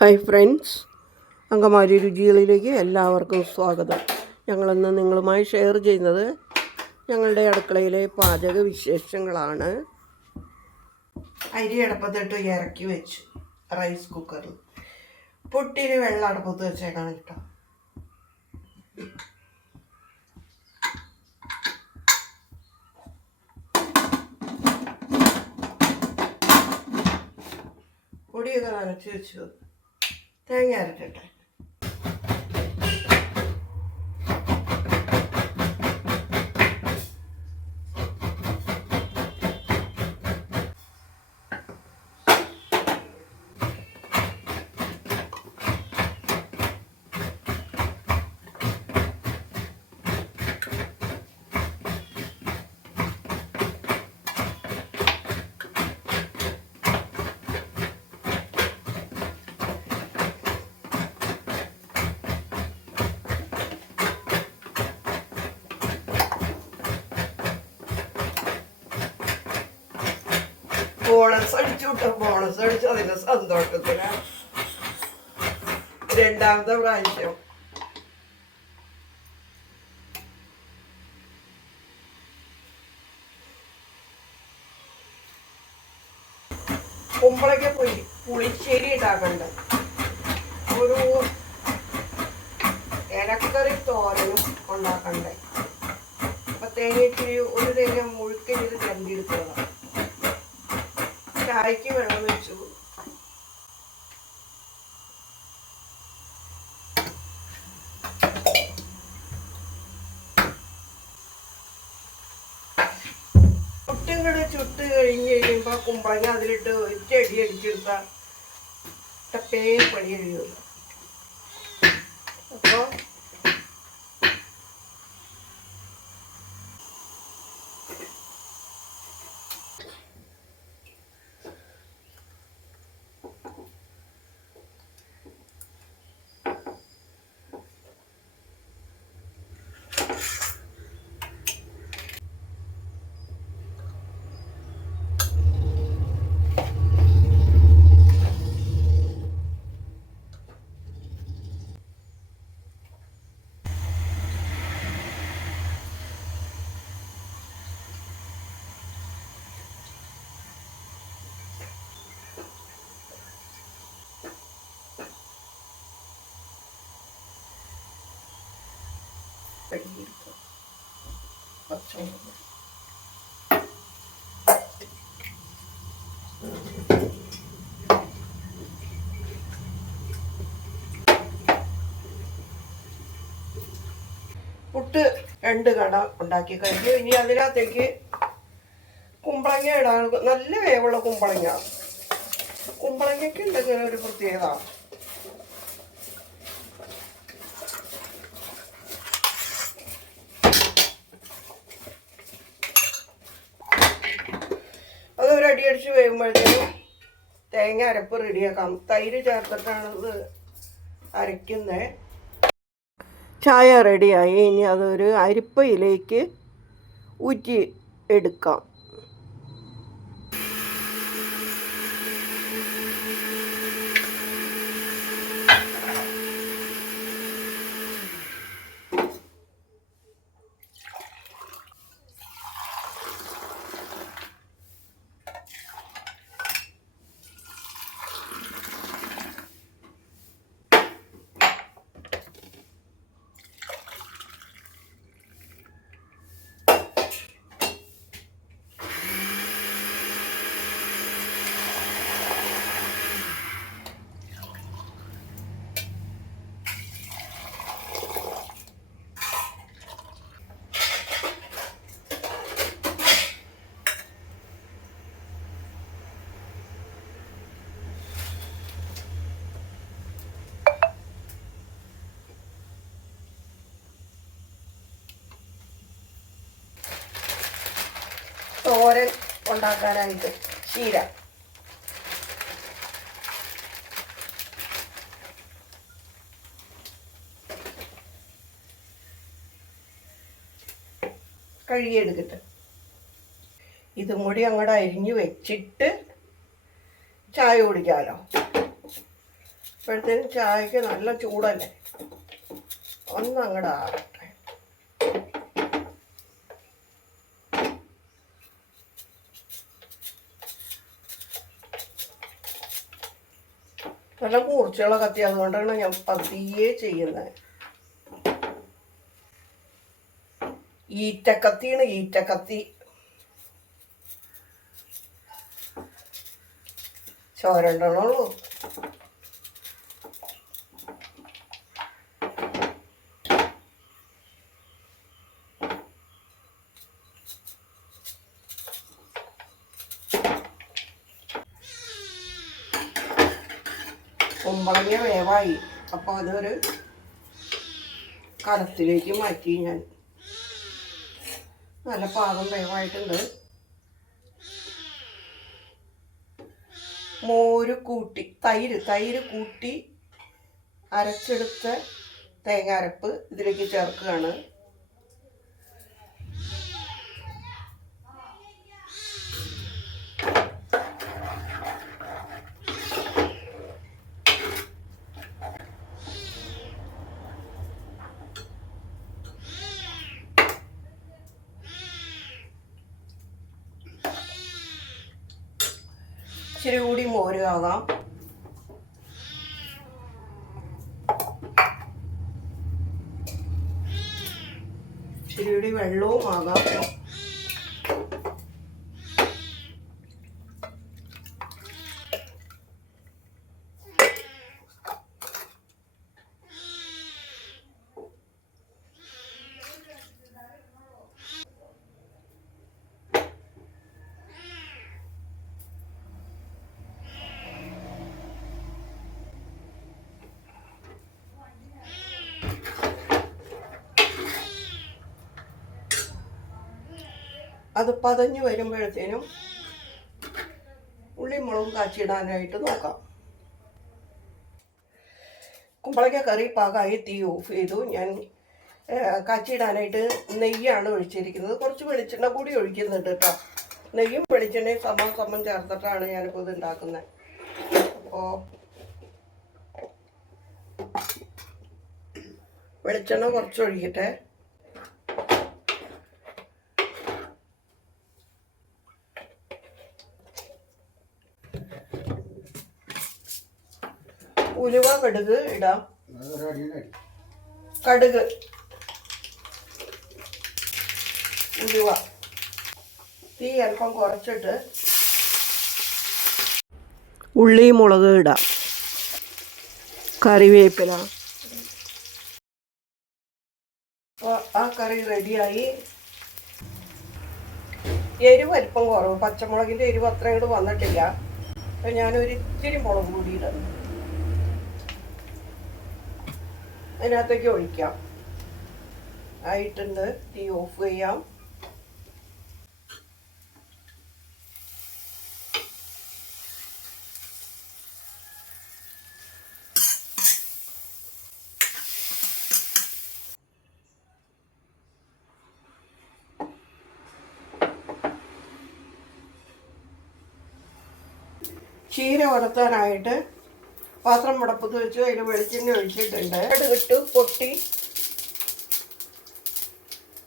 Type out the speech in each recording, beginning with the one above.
Hi friends. അങ്കമാരി രുചികളിലേക്ക് എല്ലാവർക്കും സ്വാഗതം. ഞങ്ങളിന്ന് നിങ്ങളുമായി ഷെയർ ചെയ്യുന്നത് ഞങ്ങളുടെ അടുക്കളയിലെ പാചക വിശേഷങ്ങളാണ്. അരി അടപ്പത്തിട്ട് ഇറക്കി വെച്ചു റൈസ് കുക്കറിൽ പൊട്ടിന് വെള്ളം അടപ്പത്ത് വെച്ചേക്കാണ് കേട്ടോ. പൊടിയൊക്കെ നനച്ച് വെച്ചു തേങ്ങ അരട്ടെ ബോണസ് അടിച്ചു വിട്ടോ ബോണസ് അടിച്ചു അതിന്റെ സന്തോഷത്തിന്. രണ്ടാമത്തെ പ്രാവശ്യം. കുമ്പളക്ക പോയി പുളിശ്ശേരി ഉണ്ടാക്കണ്ട. ഒരു ഇലക്കറി തോരനും ഉണ്ടാക്കണ്ടേ. അപ്പൊ തേങ്ങ ഒരു തേങ്ങ മുഴുക്കരുത് ഇത് ചായക്ക് വെള്ളം വെച്ചു പുട്ടുകൾ ചുട്ട് കഴിഞ്ഞ് കഴിയുമ്പോൾ കുമ്പളങ്ങ അതിലിട്ട് ഒറ്റ അടി അടിച്ചെടുത്താൽ ടപ്പേ പണി കഴിയുമല്ലോ അപ്പൊ കഴുകിയെടുക്കുക പച്ചമുളക് പുട്ട് രണ്ട് കട ഉണ്ടാക്കി കഴിഞ്ഞു. ഇനി അതിനകത്തേക്ക് കുമ്പളങ്ങ ഇടാൻ നല്ല വേവുള്ള കുമ്പളങ്ങ. കുമ്പളങ്ങയ്ക്ക് എന്തെങ്കിലും ഒരു പ്രത്യേകത അത് ഒരു അടിച്ച് തേങ്ങ അരപ്പ് റെഡിയാക്കാം. തൈര് ചേർത്തിട്ടാണ് ഇത് അരയ്ക്കുന്നത് ചായ റെഡിയായി. ഇനി അതൊരു അരിപ്പയിലേക്ക് ഊറ്റി എടുക്കാം. തോരൻ ഉണ്ടാക്കാനായിട്ട് ചീര കഴുകിയെടുക്കട്ടെ ഇതും കൂടി അങ്ങോട്ട് അരിഞ്ഞു വെച്ചിട്ട് ചായ കുടിക്കാമല്ലോ ഇപ്പോഴത്തേനും ചായക്ക് നല്ല ചൂടല്ലേ? ഒന്ന് നല്ല മൂർച്ചയുള്ള കത്തി അതുകൊണ്ടാണ് ഞാൻ പതിയെ ചെയ്യുന്നത് ഈറ്റക്കത്തിയാണ് ഈറ്റക്കത്തി. ചോരണ്ടണുള്ളൂ കുമ്പളങ്ങിയ വേവായി. അപ്പോൾ അതൊരു കലത്തിലേക്ക് മാറ്റി ഞാൻ. നല്ല പാകം വേവായിട്ടുണ്ട്. മോര് കൂട്ടി തൈര് തൈര് കൂട്ടി അരച്ചെടുത്ത തേങ്ങ അരപ്പ് ഇതിലേക്ക് ചേർക്കുകയാണ്. ഇച്ചിരി കൂടി മോര് ആകാം ഇച്ചിരി കൂടി വെള്ളവും ആകാം അത് പതഞ്ഞ് വരുമ്പോഴത്തേനും ഉള്ളി മുളകും കാച്ചിടാനായിട്ട് നോക്കാം. കുമ്പളക്ക കറി പാകമായി തീ ഓഫ് ചെയ്തു. ഞാൻ കാച്ചിടാനായിട്ട് നെയ്യാണ് ഒഴിച്ചിരിക്കുന്നത്. കുറച്ച് വെളിച്ചെണ്ണ കൂടി ഒഴിക്കുന്നുണ്ട് കേട്ടോ. നെയ്യും വെളിച്ചെണ്ണയും സമം സമം ചേർത്തിട്ടാണ് ഞാനിപ്പോൾ ഇത് ഉണ്ടാക്കുന്നത്. അപ്പോൾ വെളിച്ചെണ്ണ കുറച്ച് ഒഴിക്കട്ടെ ഉലുവ കടുക് ഇടാം. കടുക്. ഉലുവ. തീ അല്പം കുറച്ചിട്ട് ഉള്ളി മുളക് ഇടാം. കറിവേപ്പില. ആ കറി റെഡിയായി. എരിവ് അല്പം കുറവ്. പച്ചമുളകിന്റെ എരിവ് അത്രയും കൂടെ വന്നിട്ടില്ല. അപ്പം ഞാനൊരിച്ചിരി മുളക് കൂടി ഇടുന്നു. അതിനകത്തേക്ക് ഒഴിക്കാം. ആയിട്ടുണ്ട് തീ ഓഫ് ചെയ്യാം. ചീര വറുത്താനായിട്ട് പാത്രം മുടപ്പത്ത് വെച്ച് അതിൽ വെളിച്ചെണ്ണ ഒഴിച്ചിട്ടുണ്ട്. ഇട്ട് പൊട്ടി.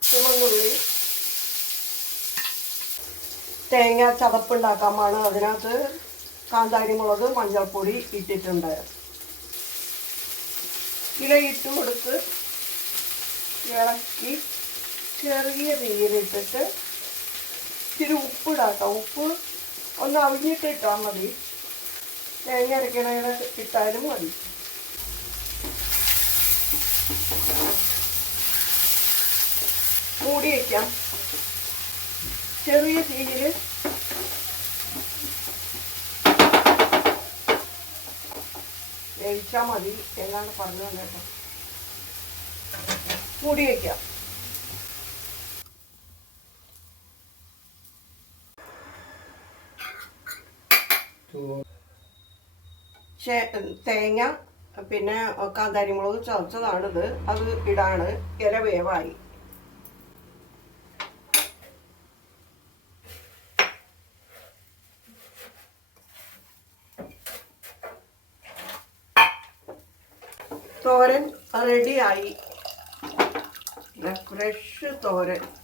ചുമന്നുള്ളി തേങ്ങ ചതപ്പുണ്ടാക്കാമാണ് അതിനകത്ത്. കാന്താരി മുളക് മഞ്ഞൾപ്പൊടി ഇട്ടിട്ടുണ്ട്. ഇലയിട്ട് കൊടുത്ത് ഇളക്കി ചെറിയ തീയിലിട്ടിട്ട് ഇച്ചിരി ഉപ്പിടാട്ടോ. ഉപ്പ് ഒന്ന് അവിഞ്ഞിട്ട് ഇട്ടാൽ മതി. തേങ്ങ അരക്കണേന് ഇട്ടാലും മതി. മൂടി വയ്ക്കാം ചെറിയ തീയിൽ വേവിച്ചാൽ മതി എന്നാണ് പറഞ്ഞു കേട്ടോ. മൂടി വയ്ക്കാം ചേ- തേങ്ങ പിന്നെ കാന്താരിമുളക് ചതച്ചതാണിത്. അത് ഇടാണ്. ഇല വേവായി. തോരൻ റെഡിയായി ഫ്രഷ് തോരൻ.